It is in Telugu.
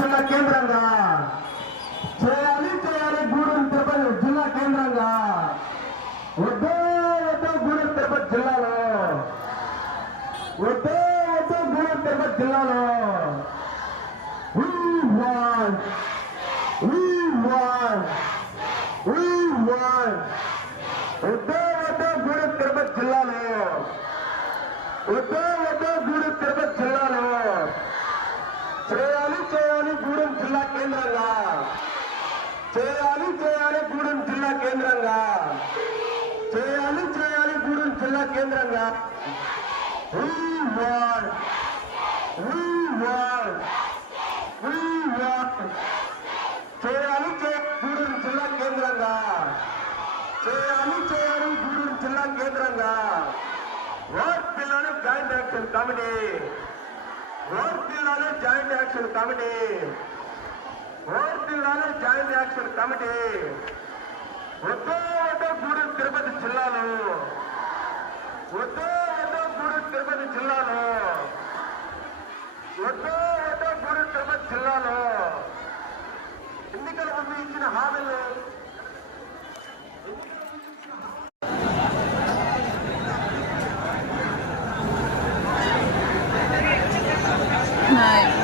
జిల్లా కేంద్రంగా చేయాలి గూడూరు తిరుపతి జిల్లా కేంద్రంగా వద్దో గూడూరు తిరుపతి జిల్లాలో వద్దో గూడూరు తిరుపతి జిల్లాలో we want వద్దో గూడూరు తిరుపతి జిల్లాలో వద్దో గూడూరు తిరుపతి జిల్లాలో చేయాలి గూడెం జిల్లా కేంద్రంగా చేయాలి గూడెం జిల్లా కేంద్రంగా చేయాలి గూడెం జిల్లా కేంద్రంగా we want చేయాలి గూడెం జిల్లా కేంద్రంగా చేయాలి గూడెం జిల్లా కేంద్రంగా ఓట్ పిల్లలు జాయింట్ యాక్షన్ కమిటీ ఓట్ పిల్లలు జాయింట్ యాక్షన్ కమిటీ ఓట్ పిల్లలు జాయింట్ యాక్షన్ కమిటీ వద్దో గూడూరు తిరుపతి జిల్లాలో వద్దో గూడూరు తిరుపతి జిల్లాలో వద్దో గూడూరు తిరుపతి జిల్లాలో ఎన్నికల ముందు ఇచ్చిన హామీలు Hi.